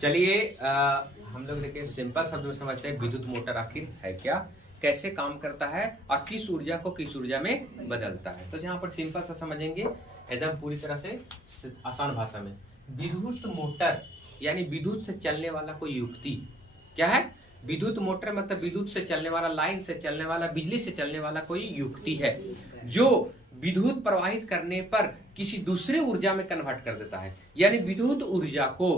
चलिए हम लोग देखिए सिंपल शब्द में समझते हैं विद्युत मोटर आखिर है क्या, कैसे काम करता है और किस ऊर्जा को किस ऊर्जा में बदलता है। तो जहां पर सिंपल सा समझेंगे एकदम पूरी तरह से आसान भाषा में, विद्युत मोटर यानी विद्युत से चलने वाला कोई युक्ति क्या है। विद्युत मोटर मतलब विद्युत से चलने वाला, लाइन से चलने वाला, बिजली से चलने वाला कोई युक्ति है जो विद्युत प्रवाहित करने पर किसी दूसरे ऊर्जा में कन्वर्ट कर देता है। यानी विद्युत ऊर्जा को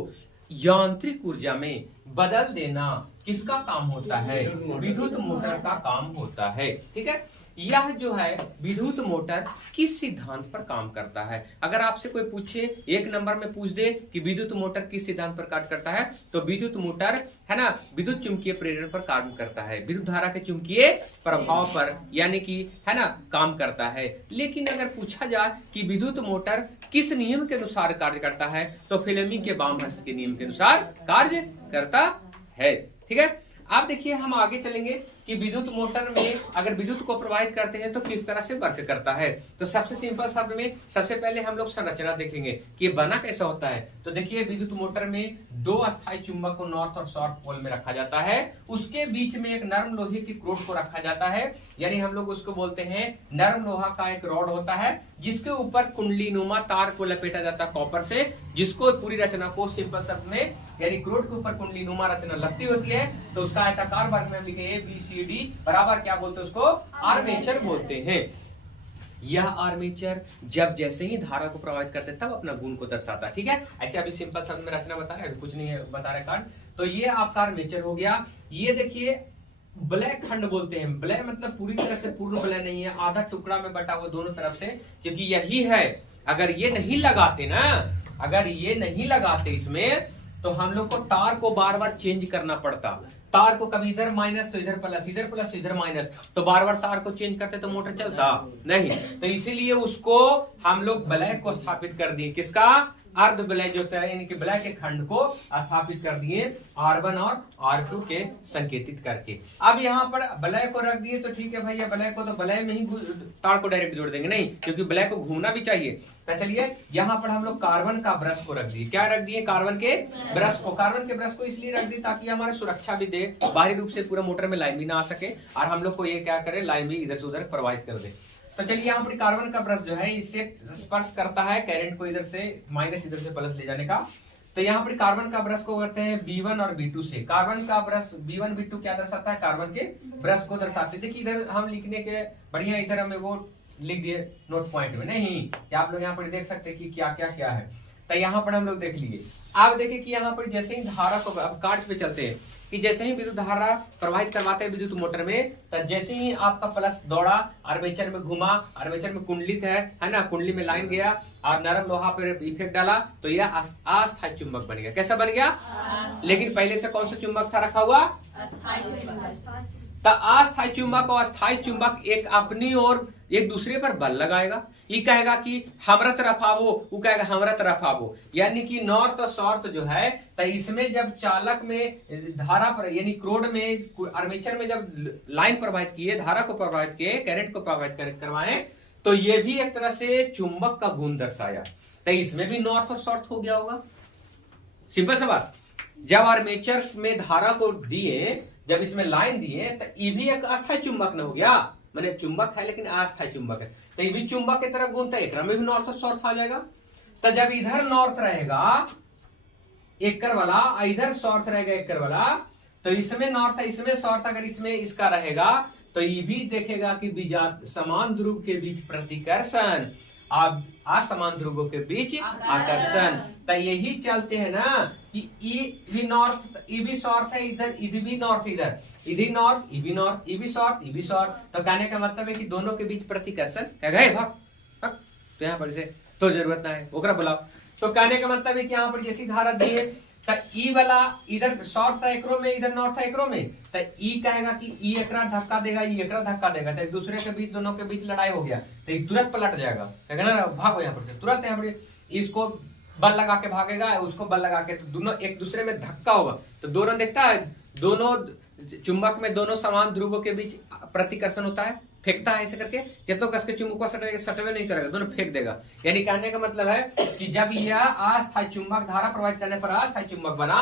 यांत्रिक ऊर्जा में बदल देना किसका काम होता है, विद्युत मोटर का काम होता है। ठीक है, यह जो है विद्युत मोटर किस सिद्धांत पर काम करता है। अगर आपसे कोई पूछे, एक नंबर में पूछ दे कि विद्युत मोटर किस सिद्धांत पर कार्य करता है, तो विद्युत मोटर है ना विद्युत चुंबकीय प्रेरण पर काम करता है, विद्युत धारा के चुंबकीय प्रभाव पर यानी कि है ना काम करता है। लेकिन अगर पूछा जाए कि विद्युत मोटर किस नियम के अनुसार कार्य करता है, तो फ्लेमिंग के वाम हस्त के नियम के अनुसार कार्य करता है। ठीक है, आप देखिए हम आगे चलेंगे कि विद्युत मोटर में अगर विद्युत को प्रवाहित करते हैं तो किस तरह से वर्क करता है। तो सबसे सिंपल शब्द में सबसे पहले हम लोग संरचना देखेंगे कि ये बना कैसा होता है। तो देखिए विद्युत मोटर में दो अस्थायी चुंबक को नॉर्थ और साउथ पोल में रखा जाता है, उसके बीच में एक नरम लोहे की क्रोड को रखा जाता है, यानी हम लोग उसको बोलते हैं नरम लोहा का एक रॉड होता है जिसके ऊपर कुंडलीनुमा तार को लपेटा जाता है कॉपर से, जिसको पूरी रचना को सिंपल शब्द में यानी क्रोड के ऊपर कुंडलीनुमा रचना लगती होती है। तो उसका आयताकार वर्ग में हम लिखे ABCD बराबर क्या बोलते हैं, उसको आर्मेचर बोलते हैं। यह आर्मेचर जब जैसे ही धारा को प्रभावित करते तब अपना गुण को दर्शाता है। ठीक है, ऐसे अभी सिंपल शब्द में रचना बता रहे हैं, अभी कुछ नहीं है बता रहे कार्ड। तो ये आपका आर्मेचर हो गया। ये देखिए ब्लैक खंड बोलते हैं, ब्लैक मतलब पूरी तरह से पूर्ण ब्लैक नहीं है, आधा टुकड़ा में बटा हुआ दोनों तरफ से, क्योंकि यही है। अगर ये नहीं लगाते ना, अगर ये नहीं लगाते इसमें, तो हम लोग को तार को बार बार चेंज करना पड़ता। तार को कभी इधर माइनस तो इधर प्लस, इधर प्लस तो इधर माइनस, तो बार बार तार को चेंज करते तो मोटर चलता नहीं। तो इसीलिए उसको हम लोग ब्लैक को स्थापित कर दिए, किसका, अर्ध ब्लैक जो होता है यानी कि ब्लैक के खंड को स्थापित कर दिए R1 और R2 के संकेतित करके। अब यहाँ पर ब्लैक को रख दिए तो ठीक है भैया, ब्लैक को तो ब्लैक में ही तार को डायरेक्ट जोड़ देंगे, नहीं, क्योंकि ब्लैक को घूमना भी चाहिए। तो चलिए यहाँ पर हम लोग कार्बन का ब्रश को रख दिए, क्या रख दिए, कार्बन के ब्रश को। कार्बन के ब्रश को इसलिए रख दिए ताकि हमारे सुरक्षा भी दे, बाहरी रूप से पूरा मोटर में लाइन भी ना आ सके और हम लोग को ये क्या करे, लाइन भी इधर से उधर प्रवाहित कर दे। तो चलिए यहाँ पर कार्बन का ब्रश जो है इससे स्पर्श करता है करंट को, इधर से माइनस इधर से प्लस ले जाने का। तो यहाँ पर कार्बन का ब्रश को करते हैं B1 और B2 से। कार्बन का ब्रश B1 B2 क्या दर्शाता है, कार्बन के ब्रश को दर्शाते हैं। देखिए इधर हम लिखने के बढ़िया इधर हमें वो लिख दिए नोट पॉइंट में, नहीं क्या आप लोग यहाँ पर देख सकते हैं कि क्या क्या क्या है। तो यहाँ पर हम लोग देख लिए। आप देखें कि यहाँ पर जैसे ही धारा को, अब कार्ड पे चलते हैं कि जैसे ही विद्युत धारा प्रवाहित करवाते हैं विद्युत मोटर में, तो जैसे ही आपका प्लस दौड़ा, आर्मेचर में घुमा, आर्मेचर में कुंडलित है ना, कुंडली में लाइन गया और नरम लोहा पर इफेक्ट डाला, तो यह अस्थायी चुंबक बन गया। कैसा बन गया, लेकिन पहले से कौन सा चुंबक था रखा हुआ, तो अस्थायी चुंबक और स्थायी चुंबक एक अपनी और एक दूसरे पर बल लगाएगा। ये कहेगा कि हमरा तरफ आवो, वो कहेगा हमरा तरफ आवो, यानी कि नॉर्थ और साउथ जो है, तो इसमें जब चालक में धारा पर यानी क्रोड में आर्मेचर में जब लाइन प्रवाहित किए, धारा को प्रवाहित किए, करंट को प्रवाहित करवाए, तो ये भी एक तरह से चुंबक का गुण दर्शाया। तो इसमें भी नॉर्थ और साउथ हो गया होगा। सिंपल सा बात, जब आर्मेचर में धारा को दिए, जब इसमें लाइन दिए, तो ये भी एक अस्थायी चुंबक न हो गया, मैंने चुंबक है लेकिन अस्थायी चुंबक है, तो ये भी चुंबक की तरह गुण था, एक में भी नॉर्थ और साउथ आ जाएगा। तो जब इधर नॉर्थ रहेगा एकड़ वाला, इधर साउथ रहेगा एकड़ वाला, तो इसमें नॉर्थ है इसमें साउथ, अगर इसमें इसका रहेगा तो ये भी देखेगा कि समान ध्रुव के बीच प्रतिकर्षण, अब असमान ध्रुवों के बीच आकर्षण। तो यही चलते हैं ना कि ई भी नॉर्थ, ई भी साउथ है, इधर इधर भी नॉर्थ, इधर इधर नॉर्थ, ई भी नॉर्थ, ई भी साउथ, ई भी साउथ। तो कहने का मतलब है कि दोनों के बीच प्रतिकर्षण क्या गए भाग, तो यहाँ पर से तो जरूरत ना है ओकरा बुलाओ। तो कहने का मतलब है कि यहाँ पर जैसी धारा दी है, तो ई वाला इधर साउथ था एकरो में, इधर नॉर्थ था एकरो में, तो ई कहेगा कि ई एकरा धक्का देगा, ई एकरा धक्का देगा, तो एक दूसरे के बीच, दोनों के बीच लड़ाई हो गया, तो एक तुरंत पलट जाएगा, कहेगा ना भागो यहाँ पर से, तुरंत यहाँ पर इसको बल लगा के भागेगा, उसको बल लगा के, तो दोनों एक दूसरे में धक्का होगा। तो दोनों देखता है, दोनों चुंबक में दोनों समान ध्रुवों के बीच प्रतिकर्षण होता है, फेंकता है ऐसे करके, जितना कस के चुंबक को सटवे नहीं करेगा, दोनों फेंक देगा। यानी कहने का मतलब है कि जब यह अस्थायी चुंबक धारा प्रवाहित करने पर अस्थायी चुंबक बना,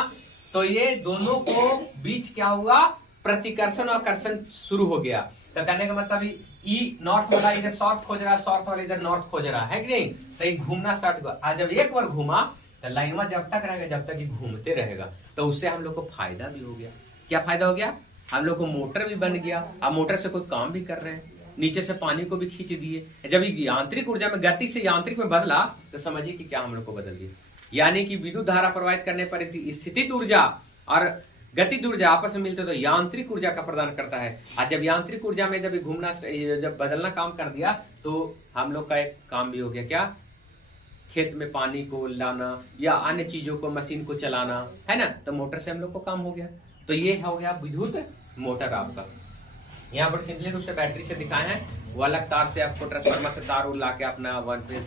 तो ये दोनों को बीच क्या हुआ, प्रतिकर्षण और आकर्षण शुरू हो गया। तो कहने का मतलब ई नॉर्थ वाला इधर साउथ खोज रहा है, साउथ वाला इधर नॉर्थ खोज रहा है कि नहीं, सही घूमना स्टार्ट हुआ। आज जब एक बार घूमा तो लाइन में जब तक रहेगा, जब तक ये घूमते रहेगा, तो उससे हम लोग को फायदा भी हो गया। क्या फायदा हो गया, हम लोग को मोटर भी बन गया। अब मोटर से कोई काम भी कर रहे हैं, नीचे से पानी को भी खींच दिए। जब यांत्रिक ऊर्जा में गति से यांत्रिक में बदला, तो समझिए कि क्या हम लोग को बदल दिया। यानी कि विद्युत धारा प्रवाहित करने पर स्थितिज ऊर्जा और गतिज ऊर्जा आपस में मिलते तो यांत्रिक ऊर्जा का प्रदान करता है। और जब यांत्रिक ऊर्जा में जब घूमना, जब बदलना काम कर दिया, तो हम लोग का एक काम भी हो गया, क्या, खेत में पानी को लाना या अन्य चीजों को, मशीन को चलाना, है ना। तो मोटर से हम लोग को काम हो गया। तो ये हो गया विद्युत मोटर आपका। यहाँ पर सिंपली रूप से बैटरी से दिखाए हैं, वो अलग तार से आपको ट्रांसफार्मर से तार ला के अपना वन फेज